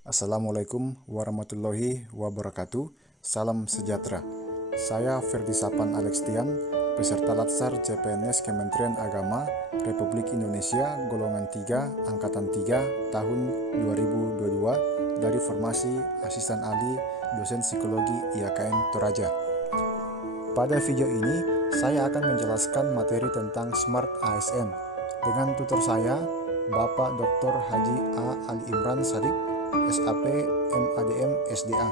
Assalamualaikum warahmatullahi wabarakatuh. Salam sejahtera. Saya Ferdi Sapan Alextian, peserta Latsar CPNS Kementerian Agama Republik Indonesia golongan 3 angkatan 3 tahun 2022 dari formasi Asisten Ahli Dosen Psikologi IAKN Toraja. Pada video ini, saya akan menjelaskan materi tentang Smart ASN dengan tutor saya, Bapak Dr. Haji A. Ali Imran Sadiq, SAP MADM SDA.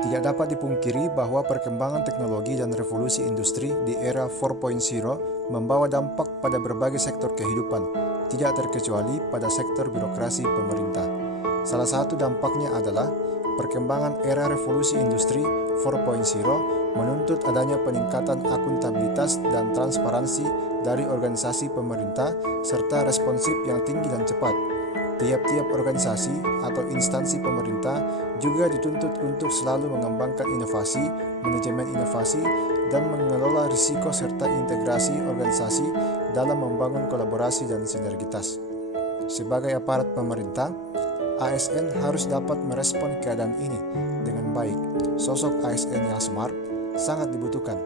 Tidak dapat dipungkiri bahwa perkembangan teknologi dan revolusi industri di era 4.0 membawa dampak pada berbagai sektor kehidupan, tidak terkecuali pada sektor birokrasi pemerintah. Salah satu dampaknya adalah perkembangan era revolusi industri 4.0 menuntut adanya peningkatan akuntabilitas dan transparansi dari organisasi pemerintah serta responsif yang tinggi dan cepat. Tiap-tiap organisasi atau instansi pemerintah juga dituntut untuk selalu mengembangkan inovasi, manajemen inovasi, dan mengelola risiko serta integrasi organisasi dalam membangun kolaborasi dan sinergitas. Sebagai aparat pemerintah, ASN harus dapat merespon keadaan ini dengan baik. Sosok ASN yang smart sangat dibutuhkan.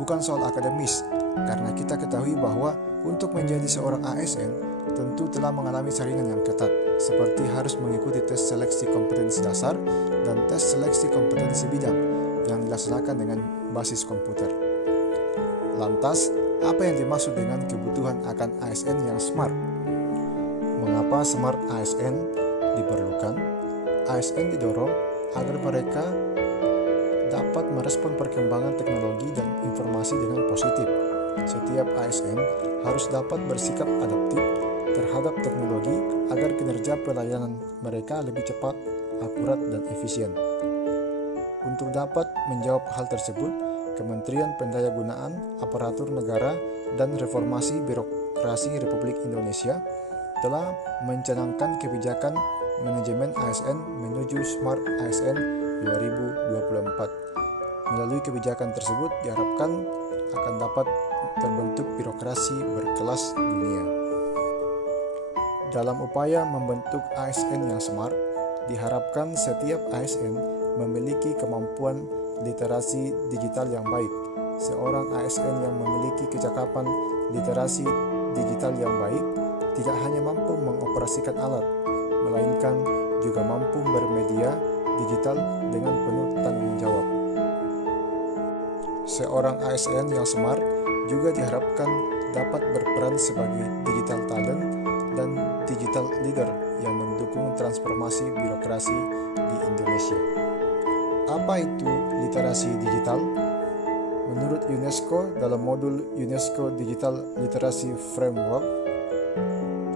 Bukan soal akademis, karena kita ketahui bahwa untuk menjadi seorang ASN tentu telah mengalami saringan yang ketat, seperti harus mengikuti tes seleksi kompetensi dasar dan tes seleksi kompetensi bidang yang dilaksanakan dengan basis komputer. Lantas, apa yang dimaksud dengan kebutuhan akan ASN yang smart? Mengapa smart ASN diperlukan? ASN didorong agar mereka dapat merespon perkembangan teknologi dan informasi dengan positif. Setiap ASN harus dapat bersikap adaptif terhadap teknologi agar kinerja pelayanan mereka lebih cepat, akurat, dan efisien. Untuk dapat menjawab hal tersebut, Kementerian Pendayagunaan Aparatur Negara dan Reformasi Birokrasi Republik Indonesia telah mencanangkan kebijakan manajemen ASN menuju Smart ASN 2024. Melalui kebijakan tersebut diharapkan akan dapat terbentuk birokrasi berkelas dunia. Dalam upaya membentuk ASN yang smart, diharapkan setiap ASN memiliki kemampuan literasi digital yang baik. Seorang ASN yang memiliki kecakapan literasi digital yang baik tidak hanya mampu mengoperasikan alat, melainkan juga mampu bermedia digital dengan penuh tanggung jawab. Seorang ASN yang smart juga diharapkan dapat berperan sebagai digital talent dan digital leader yang mendukung transformasi birokrasi di Indonesia. Apa itu literasi digital? Menurut UNESCO dalam modul UNESCO Digital Literacy Framework,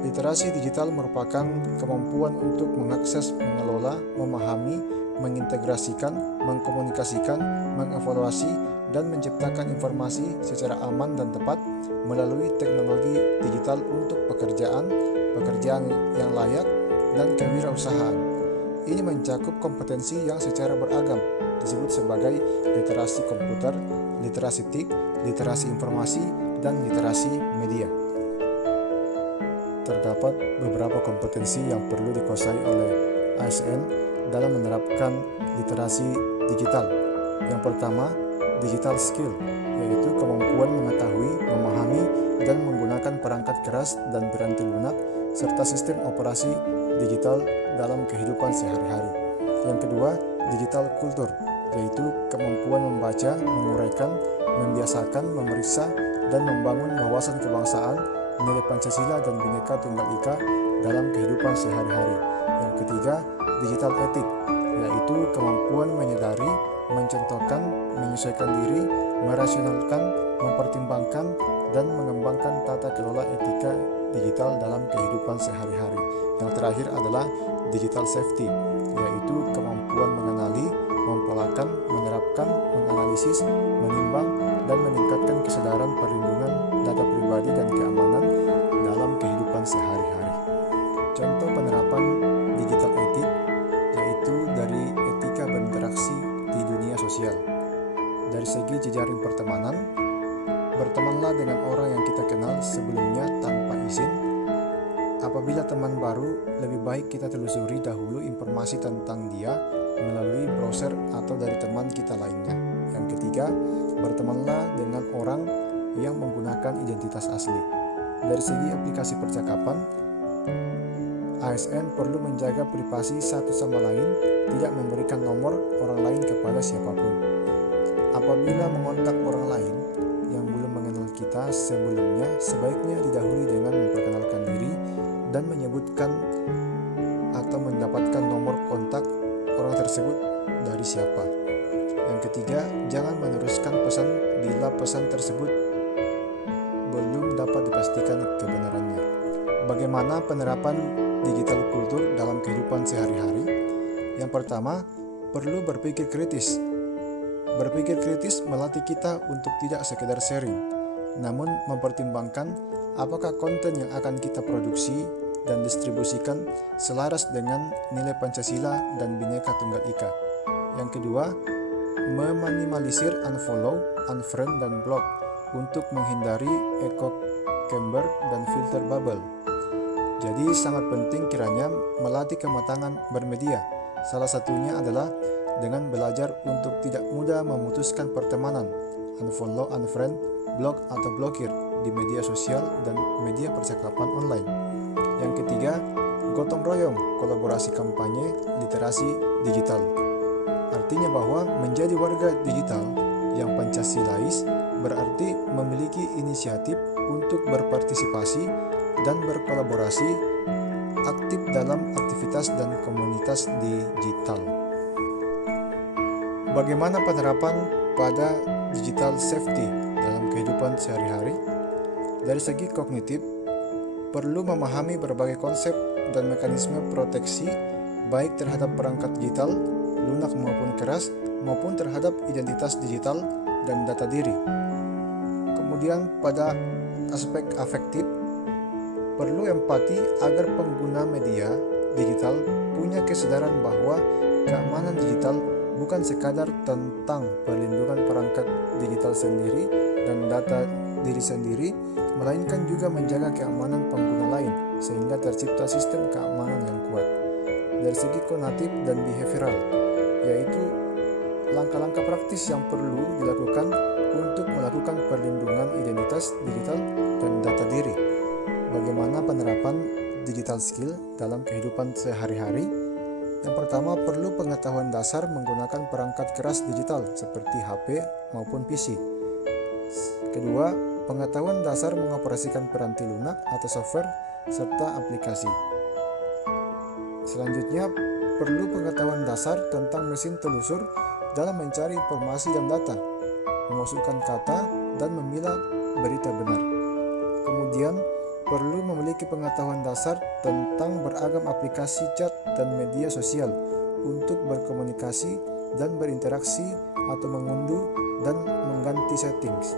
literasi digital merupakan kemampuan untuk mengakses, mengelola, memahami, mengintegrasikan, mengkomunikasikan, mengevaluasi, dan menciptakan informasi secara aman dan tepat melalui teknologi digital untuk pekerjaan yang layak, dan kewirausahaan. Ini mencakup kompetensi yang secara beragam disebut sebagai literasi komputer, literasi TIK, literasi informasi, dan literasi media. Terdapat beberapa kompetensi yang perlu dikuasai oleh ASN dalam menerapkan literasi digital. Yang pertama, digital skill, yaitu kemampuan mengetahui, memahami, dan menggunakan perangkat keras dan piranti lunak serta sistem operasi digital dalam kehidupan sehari-hari. Yang kedua, digital culture, yaitu kemampuan membaca, menguraikan, membiasakan, memeriksa, dan membangun wawasan kebangsaan, nilai Pancasila dan Bhinneka Tunggal Ika dalam kehidupan sehari-hari. Yang ketiga, digital etik, yaitu kemampuan menyadari, mencontohkan, menyesuaikan diri, merasionalkan, mempertimbangkan, dan mengembangkan tata kelola etika digital dalam kehidupan sehari-hari. Yang terakhir adalah digital safety, yaitu kemampuan mengenali, mempolakan, menerapkan, menganalisis, menimbang, dan meningkatkan kesadaran perlindungan data pribadi dan keamanan dalam kehidupan sehari-hari. Contoh penerapan digital etik yaitu dari etika berinteraksi di dunia sosial. Dari segi jejaring pertemanan, bertemanlah dengan orang yang kita kenal sebelumnya tanpa izin. apabila teman baru, lebih baik kita telusuri dahulu informasi tentang dia melalui browser atau dari teman kita lainnya. Yang ketiga, bertemanlah dengan orang yang menggunakan identitas asli. Dari segi aplikasi percakapan, ASN perlu menjaga privasi satu sama lain, tidak memberikan nomor orang lain kepada siapapun. Apabila mengontak orang lain yang belum mengenal kita sebelumnya, sebaiknya didahului dengan memperkenalkan diri dan menyebutkan atau mendapatkan nomor kontak orang tersebut dari siapa. Yang ketiga, jangan meneruskan pesan bila pesan tersebut belum dapat dipastikan kebenarannya. Bagaimana penerapan digital kultur dalam kehidupan sehari-hari? Yang pertama, perlu berpikir kritis. Berpikir kritis melatih kita untuk tidak sekedar sharing, namun mempertimbangkan apakah konten yang akan kita produksi dan distribusikan selaras dengan nilai Pancasila dan Bhinneka Tunggal Ika. Yang kedua, meminimalisir unfollow, unfriend, dan block untuk menghindari echo chamber dan filter bubble. Jadi sangat penting kiranya melatih kematangan bermedia. Salah satunya adalah dengan belajar untuk tidak mudah memutuskan pertemanan, unfollow, unfriend, block atau blokir di media sosial dan media percakapan online. Yang ketiga, gotong royong kolaborasi kampanye literasi digital. Artinya bahwa menjadi warga digital yang Pancasilais berarti memiliki inisiatif untuk berpartisipasi dan berkolaborasi aktif dalam aktivitas dan komunitas digital. Bagaimana penerapan pada digital safety dalam kehidupan sehari-hari? Dari segi kognitif, perlu memahami berbagai konsep dan mekanisme proteksi baik terhadap perangkat digital, lunak maupun keras, maupun terhadap identitas digital dan data diri. Kemudian pada aspek afektif, perlu empati agar pengguna media digital punya kesadaran bahwa keamanan digital bukan sekadar tentang perlindungan perangkat digital sendiri dan data diri sendiri, melainkan juga menjaga keamanan pengguna lain sehingga tercipta sistem keamanan yang kuat. Dari segi kognitif dan behavioral, yaitu langkah-langkah praktis yang perlu dilakukan untuk melakukan perlindungan identitas digital dan data diri. Bagaimana penerapan digital skill dalam kehidupan sehari-hari? Yang pertama, perlu pengetahuan dasar menggunakan perangkat keras digital seperti HP maupun PC. Kedua, pengetahuan dasar mengoperasikan piranti lunak atau software serta aplikasi. Selanjutnya, perlu pengetahuan dasar tentang mesin telusur dalam mencari informasi dan data, memasukkan kata, dan memilah berita benar. Kemudian, perlu memiliki pengetahuan dasar tentang beragam aplikasi chat dan media sosial untuk berkomunikasi dan berinteraksi atau mengunduh dan mengganti settings.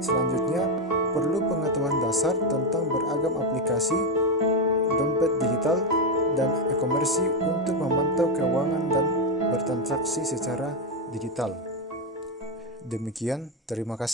Selanjutnya, perlu pengetahuan dasar tentang beragam aplikasi, dompet digital, dan e-commerce untuk memantau keuangan dan bertransaksi secara digital. Demikian, terima kasih.